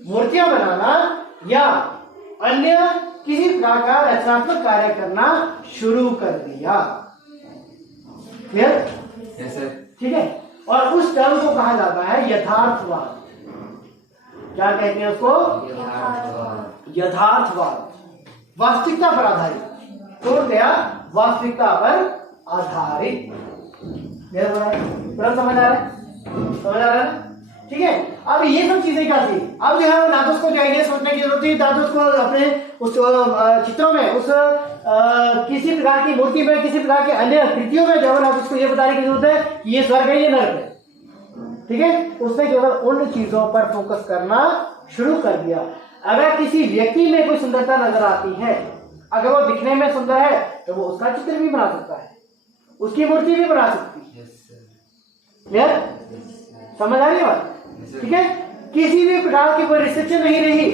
मूर्तियां बनाना या अन्य किसी प्रकार का रचनात्मक कार्य करना शुरू कर दिया। क्लियर? Yes sir. ठीक है। और उस टर्म को कहा जाता है यथार्थवाद। क्या कहते हैं उसको? यथार्थवाद। वास्तविकता पर आधारित, तोड़ दिया वास्तविकता पर आधारित। तुरंत समझ आ रहा है? समझ आ रहा है? ठीक है। अब ये सब चीजें क्या थी, अब जो है ना तो उसको जो आइडिया सोचने की जरूरत थी, ना तो उसको अपने उस चित्रों में, उस किसी प्रकार की मूर्ति में, किसी प्रकार के अन्य कृतियों में जो है ना उसको ये बताने की जरूरत है कि ये स्वर्ग है, ये नरक है। ठीक है। उसने केवल उन चीजों पर फोकस करना शुरू कर दिया। अगर किसी व्यक्ति में कोई सुंदरता नजर आती है, अगर वो दिखने में सुंदर है तो वो उसका चित्र भी बना सकता है, उसकी मूर्ति भी बना सकती है। क्लियर? समझ आ रही है बात? ठीक है। किसी भी प्रकार की कोई रिस्ट्रिक्शन नहीं रही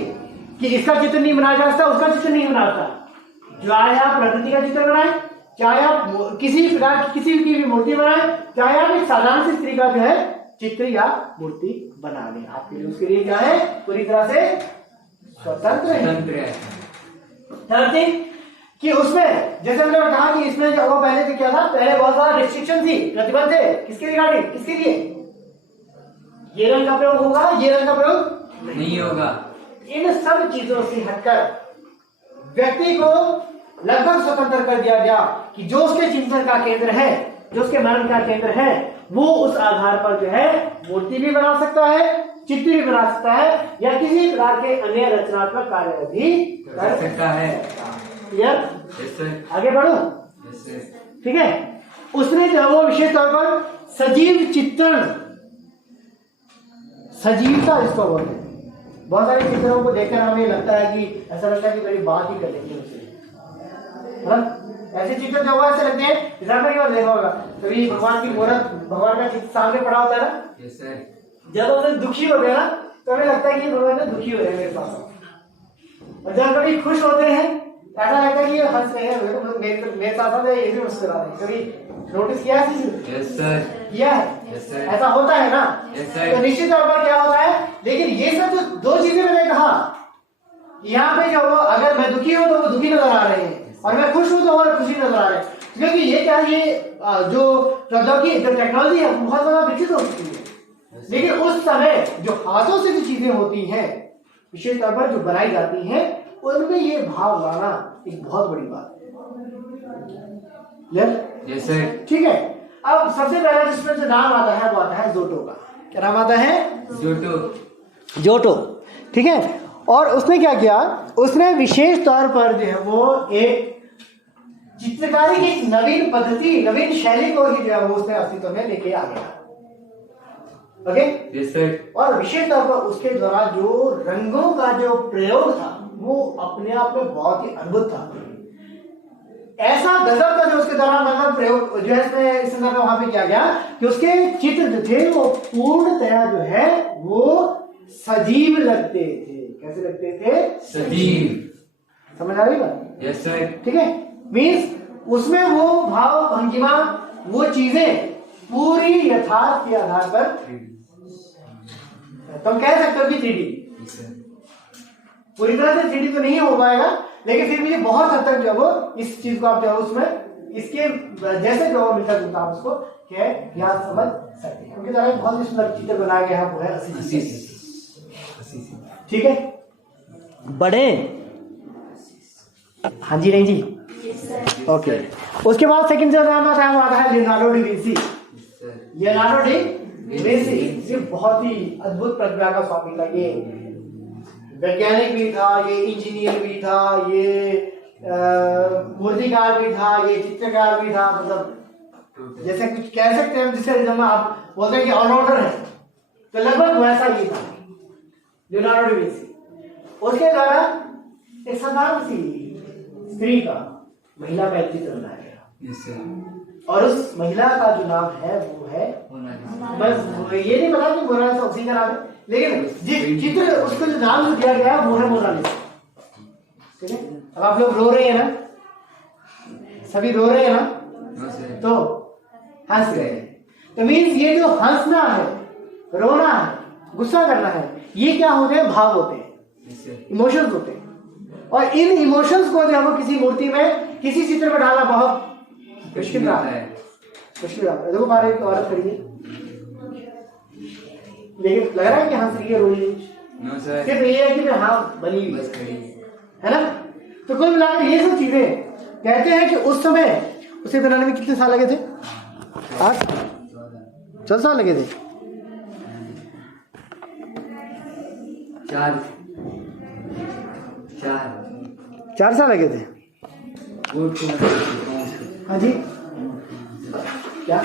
कि इसका चित्र नहीं बनाया जा सकता, उसका चित्र नहीं बना सकता। चाहे आप प्रकृति का चित्र बनाए, चाहे आप किसी प्रकार की किसी की भी मूर्ति बनाए, चाहे आप एक साधारण सी स्त्री का जो है चित्र या मूर्ति बना लें, आपके लिए उसके लिए क्या है, पूरी तरह से स्वतंत्र है। थर्ड थिंग कि उसमें जैसे हमने कहा कि इसमें जो वो पहले तो क्या था, पहले बहुत सारा रिस्ट्रिक्शन थी, प्रतिबंध थे। किसके रिगार्डिंग? किसके लिए? ये रंग का प्रयोग होगा, ये रंग का प्रयोग नहीं होगा। इन सब चीजों से हटकर व्यक्ति को लगभग स्वतंत्र कर दिया गया कि जो उसके चिंतन का केंद्र है, जो उसके मनन का केंद्र है, वो उस आधार पर जो है मूर्ति भी बना सकता है, चित्र भी बना सकता है, या किसी प्रकार के अन्य रचनात्मक कार्य भी कर सकता है। क्लियर? आगे बढ़ो। ठीक है। उसने जो वो विशेष तौर पर सजीव चित्रण, सजीवता जिसको बोलते हैं, बहुत सारे चित्रों को देखकर हमें लगता है कि ऐसा लगता है कि मेरी बात ही कर लेंगे उससे। ऐसे चित्र जो ऐसे लगते हैं, कई बार देखा होगा कभी भगवान की मूर्त, भगवान का चित्र सामने पड़ा होता है ना, जब हम दुखी हो गए ना तो हमें लगता है कि भगवान ने दुखी हो रहे हैं मेरे पास, और जब कभी खुश होते हैं ऐसा लगता है कि ये हंस रहे हैं, मेरे साथ ये भी मुस्कुरा रहे हैं। कभी नोटिस किया है? किया है? ऐसा होता है ना? तो निश्चित तौर पर क्या होता है, लेकिन ये सब जो दो चीजें मैंने कहा, यहाँ पे जो अगर मैं दुखी हूं तो वो दुखी नजर आ रहे हैं, और मैं खुश हूं तो वो खुशी नजर आ रहे हैं, क्योंकि ये क्या, ये जो प्रौद्योगिकी, जो टेक्नोलॉजी है बहुत ज्यादा विकसित हो चुकी है। लेकिन उस समय जो हाथों से जो चीजें होती हैं, विशेष तौर पर जो बनाई जाती हैं, उनमें ये भाव लाना एक बहुत बड़ी बात है। ठीक है। अब सबसे पहला जिसमें जो नाम आता है वो आता है जोटो का। क्या नाम आता है? जोटो। ठीक है। और उसने क्या किया, उसने विशेष तौर पर जो है वो एक चित्रकारी की एक नवीन पद्धति, नवीन शैली को ही जो है वो उसने अस्तित्व में लेके आ गया। ओके। और विशेष तौर पर उसके द्वारा जो रंगों का जो प्रयोग था वो अपने आप में बहुत ही अद्भुत था। ऐसा गजब का जो उसके दौरान रंग प्रयोग जो है इसमें इस संदर्भ में वहां पे किया गया कि उसके चित्र जो थे वो पूर्णतया जो है वो सजीव लगते थे। कैसे लगते थे? सजीव। समझ आ रही बात? Yes sir. ठीक है। मीन्स उसमें वो भाव, भंगिमा, वो चीजें पूरी यथार्थ के आधार पर, तुम कह सकते हो कि 3D, पूरी तरह से 3D तो नहीं हो पाएगा, लेकिन फिर भी बहुत हद तक जो वो इस चीज को आप जो उसमें इसके जैसे जो मिलता जुलता आप उसको ज्ञान समझ सकते हैं। उनके द्वारा बहुत ही सुंदर चित्र बनाया गया है, वो है 80। ठीक है। बड़े हाँ जी, नहीं जी, ओके। उसके बाद सेकंड जो नाम आता है वो आता है Leonardo D Vinci. Leonardo D Vinci ये बहुत ही अद्भुत प्रतिभा का स्वामी था। ये वैज्ञानिक भी था, ये इंजीनियर भी था, ये मूर्तिकार भी था, ये चित्रकार भी था। मतलब जैसे कुछ कह सकते हैं, जिसे जब आप बोलते हैं कि ऑलराउंडर है, तो लगभग वैसा ही था लियोनार्डो डा विंसी। उसके द्वारा एक साधारण सी स्त्री का, महिला का एक चित्र बनाया गया। Yes, sir. और उस महिला का जो नाम है वो है, बस ये नहीं पता कि मोनालिसा उसी का नाम है, लेकिन जिस चित्र उसको जो नाम जो दिया गया है वो है मोनालिसा। ठीक है, अब आप लोग रो रहे हैं ना, सभी रो रहे हैं ना, No, sir. तो हंस रहे हैं। तो मीन्स ये जो हंसना है, रोना है, गुस्सा करना है, ये क्या होते हैं? भाव होते हैं, Yes, sir. इमोशंस होते हैं। और इन इमोशंस को जो है वो किसी मूर्ति में, किसी चित्र में डालना बहुत मुश्किल रहा है, मुश्किल रहा है। देखो बाहर एक औरत खड़ी है, लेकिन लग रहा है कि हंस रही है, रो रही है, No, sir. सिर्फ ये है कि हाँ बनी हुई बस खड़ी है ना। तो कुल मिलाकर ये सब चीजें कहते हैं कि उस समय उसे बनाने में कितने साल लगे थे? 14 साल लगे थे। 4 साल लगे थे। हाँ जी, क्या?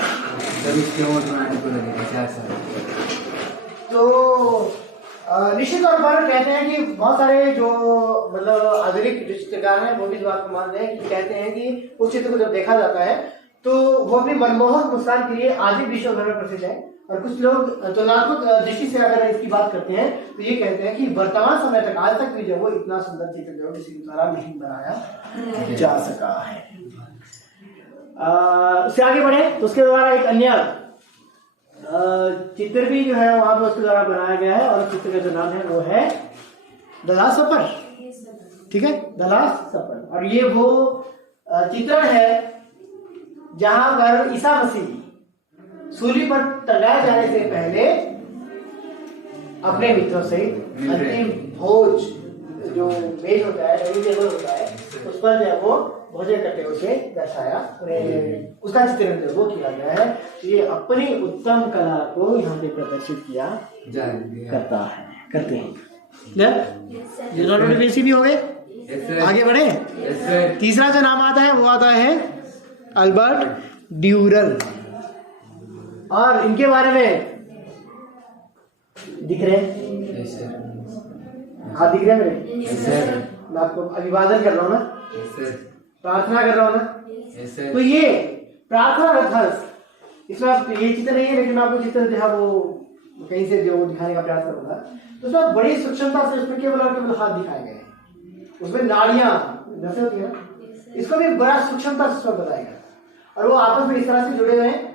तो निश्चित तौर पर कहते हैं कि बहुत सारे जो मतलब आधुनिक जो चित्रकार हैं वो भी इस बात को मानते हैं कि कहते हैं कि उस चित्र को जब देखा जाता है तो वो अपनी मनमोहक मुस्कान के लिए आज भी विश्व भर में प्रसिद्ध है। और कुछ लोग तुलनात्मक दृष्टि से अगर इसकी बात करते हैं तो ये कहते हैं कि वर्तमान समय तक, आज तक भी जो वो इतना सुंदर चित्र जो किसी द्वारा नहीं बनाया जा सका है। उससे आगे बढ़े तो उसके द्वारा एक अन्य चित्र भी जो है वहां पर उसके द्वारा बनाया गया है, और उस चित्र का जो नाम है वो है द लास्ट सपर। ठीक है, द लास्ट सपर। और ये वो चित्रण है जहां पर ईसा मसीह सूली पर टंगाए जाने से पहले अपने मित्रों से अंतिम भोज, जो मेज होता है, डाइनिंग टेबल होता है, उस पर जो है वो भोजन करते हुए उसे दर्शाया, उसका चित्रण जो वो किया गया है। ये अपनी उत्तम कला को यहाँ पे प्रदर्शित किया करते हैं। लियोनार्डो डा विंसी भी हो गए। आगे बढ़े। तीसरा जो नाम आता है वो आता है अल्बर्ट ड्यूरर। और इनके बारे में दिख रहे हैं? हाँ दिख रहे हैं मेरे? मैं आपको अभिवादन कर रहा हूँ ना, प्रार्थना कर रहा हूँ ना। तो ये प्रार्थना रथ, इसमें आप ये चित्र नहीं है, लेकिन मैं आपको चित्र जो है वो कहीं से जो दिखाने का प्रयास करूंगा। तो उसमें बड़ी सूक्ष्मता से उसमें केवल और केवल हाथ दिखाए गए हैं, उसमें नाड़ियां जैसे होती है, इसको भी बड़ा सूक्ष्मता से उसमें बताया गया, और वो आपस में इस तरह से जुड़े हुए हैं।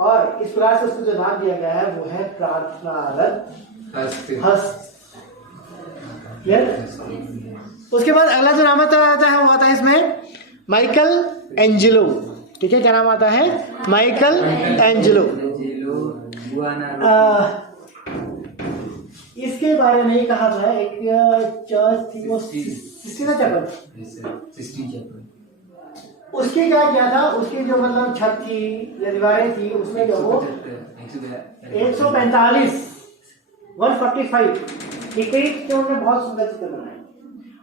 और इस प्रकार से उसको जो नाम दिया गया है वो है प्रार्थनारत हस्त। उसके बाद अगला जो नाम आता है वो आता है इसमें माइकल एंजेलो। ठीक है, क्या नाम आता है? Michael Angelo. इसके बारे में कहा था, एक चर्च थी वो सिस्टीना चैपल, उसके क्या किया था, उसकी जो मतलब छत थी या दीवारें थी, उसमें जो वो 145 के करीब से उन्होंने बहुत सुंदर चित्र बनाए,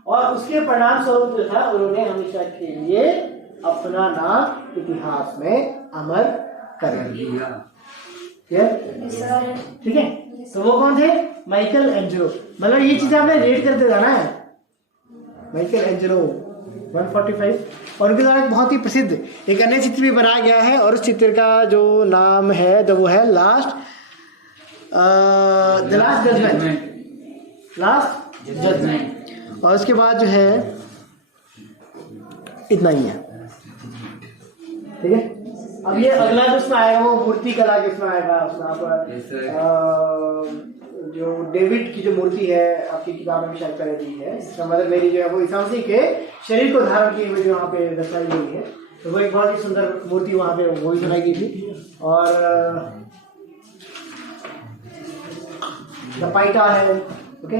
और उसके परिणाम स्वरूप जो था उन्होंने हमेशा के लिए अपना नाम इतिहास में अमर कर दिया। ठीक है, तो वो कौन थे? Michael Angelo. मतलब ये चीज आपने रेट करते जाना है। माइकल एंजेलो 145, और उनके द्वारा बहुत ही प्रसिद्ध एक अन्य चित्र भी बनाया गया है, और उस चित्र का जो नाम है तो वो है द लास्ट जजमेंट। और उसके बाद जो है इतना ही है। ठीक है, अब ये अगला जो उसमें आएगा वो मूर्ति कला के उसमें आएगा। उसमें आप जो डेविड की जो मूर्ति है आपकी किताब में शायद पहले दी है, इसका मतलब मेरी जो है वो ईसा मसीह के शरीर को धारण किए हुए जो वहाँ पे दर्शाई गई है, तो वो एक बहुत ही सुंदर मूर्ति वहाँ पे वो भी बनाई गई थी। और पाइटा है। ओके,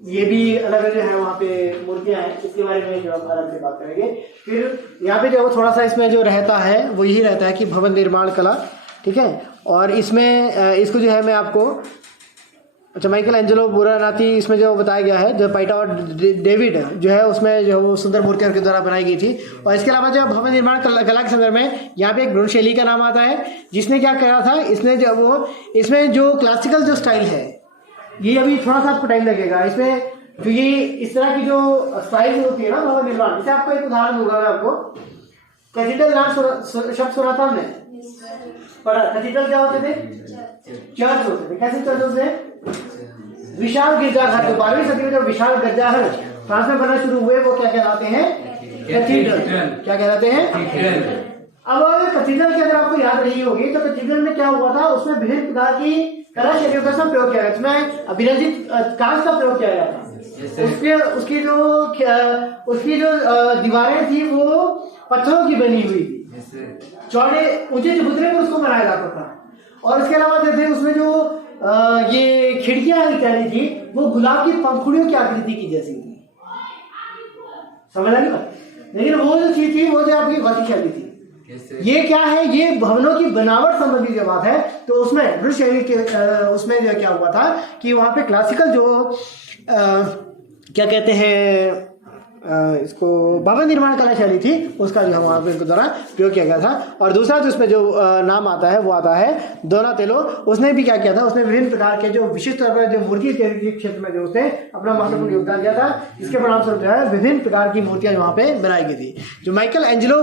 ये भी अलग जो है वहाँ पे मूर्तियाँ हैं, इसके बारे में जो हम अलग से बात करेंगे। फिर यहाँ पे जो वो थोड़ा सा इसमें जो रहता है वो यही रहता है कि भवन निर्माण कला। ठीक है, और इसमें इसको जो है मैं आपको अच्छा, माइकल एंजेलो बुरानाती इसमें जो बताया गया है, जो पाइटा और डेविड जो है उसमें जो वो सुंदर मूर्तियों के द्वारा बनाई गई थी। और इसके अलावा जो भवन निर्माण कला के संदर्भ में यहाँ पे एक ब्रोंज शैली का नाम आता है, जिसने क्या करा था, इसने जो वो इसमें जो क्लासिकल जो स्टाइल है, ये अभी थोड़ा सा आपको टाइम लगेगा इसमें, जो ये इस तरह की जो स्टाइल होती है ना भवन निर्माण, जैसे आपको एक उदाहरण दूंगा मैं आपको। कैथीड्रल नाम शब्द सुना था हमने, पढ़ा। कैथीड्रल क्या होते थे? चर्च होते थे। कैसे चर्च होते थे? विशाल गिरजाघर। तो 12वीं सदी में जो विशाल गिरजाघर फ्रांस में बनना शुरू हुए वो क्या कहलाते हैं? कैथीड्रल। क्या कहलाते हैं? अब कैथीड्रल की अगर आपको याद रही होगी तो कैथीड्रल में क्या हुआ था, उसमें विभिन्न प्रकार की कला शैलियों का प्रयोग किया गया, इसमें अभिरंजित कांच का प्रयोग किया गया था। उसकी जो दीवारें थी वो पत्थरों की बनी हुई थी, चौड़े ऊंचे चबूतरे पर उसको बनाया जाता था। और इसके अलावा जैसे उसमें जो ये खिड़कियां निकाली थी वो गुलाब की पंखुड़ियों की आकृति की जैसी थी, समझ आ गई? लेकिन वो जो चीज थी वो जो आपकी गौतिक शैली थी। ये क्या है? ये भवनों की बनावट संबंधी जो बात है, तो उसमें ब्रिटिश शैली के उसमें जो क्या हुआ था कि वहां पे क्लासिकल जो क्या कहते हैं इसको भवन निर्माण कला शैली थी, उसका जो वहाँ पे द्वारा प्रयोग किया गया था। और दूसरा जो इसमें जो नाम आता है वो आता है डोनातेलो। उसने भी क्या किया था, उसने विभिन्न प्रकार के जो विशिष्ट तौर पर जो मूर्ति के क्षेत्र में जो उसने अपना महत्वपूर्ण योगदान दिया था। इसके परिणाम स्वरूप जो है विभिन्न प्रकार की मूर्तियां वहाँ पे बनाई गई थी। जो माइकल एंजेलो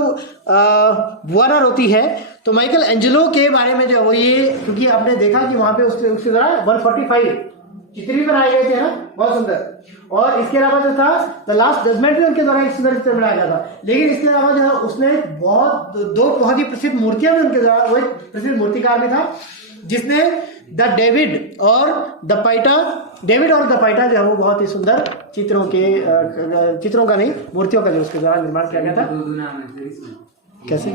बुआनारोती है, तो माइकल एंजेलो के बारे में जो वो ये, क्योंकि आपने देखा कि वहाँ पे उसके द्वारा 145 चित्र भी बनाए गए थे ना, बहुत सुंदर। और इसके अलावा जो था द लास्ट जजमेंट भी उनके द्वारा एक सुंदर चित्र बनाया गया था। लेकिन इसके अलावा जो है उसने दो बहुत ही प्रसिद्ध मूर्तियां भी उनके द्वारा, वो एक प्रसिद्ध मूर्तिकार भी था जिसने द डेविड और द पाइटा जो है वो बहुत ही सुंदर चित्रों का नहीं, मूर्तियों का जो उसके द्वारा निर्माण किया गया था। कैसे?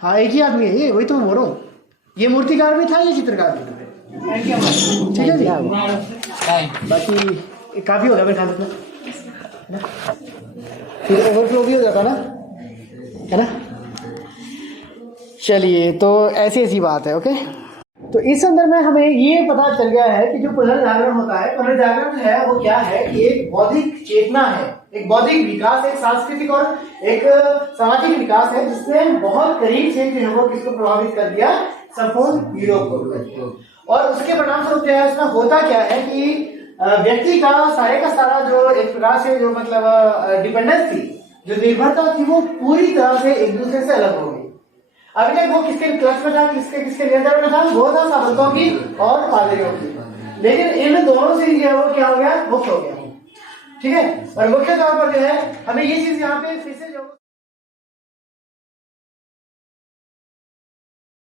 हाँ, एक ही आदमी है ये, वही तो मैं बोल रहा हूँ। ये मूर्तिकार भी था, ये चित्रकार भी था। ठीक है जी। बाकी काफी हो गया मेरे ख्याल से, फिर ओवरफ्लो भी हो जाता ना, है ना। चलिए, तो ऐसी बात है। ओके, तो इस संदर्भ में हमें ये पता चल गया है कि जो पुनर्जागरण होता है, पुनर्जागरण जो है वो क्या है कि एक बौद्धिक चेतना है, एक बौद्धिक विकास, एक सांस्कृतिक और एक सामाजिक विकास है, जिसने बहुत करीब से जो है वो किसको प्रभावित कर दिया? संपूर्ण यूरोप को। और उसके परिणाम स्वरूप जो है उसमें होता क्या है कि व्यक्ति का सारा जो एक प्रकार से जो मतलब डिपेंडेंस थी, जो निर्भरता थी, वो पूरी तरह से एक दूसरे से अलग हो गई। अभी तक वो किसके क्लच में था, किसके नियंत्रण में था? वो था सामंतों की और पादरियों की। लेकिन इन दोनों से जो है वो क्या हो गया? मुक्त हो गया। ठीक है। और मुख्य तौर पर जो है हमें ये चीज यहाँ पे फिर से जो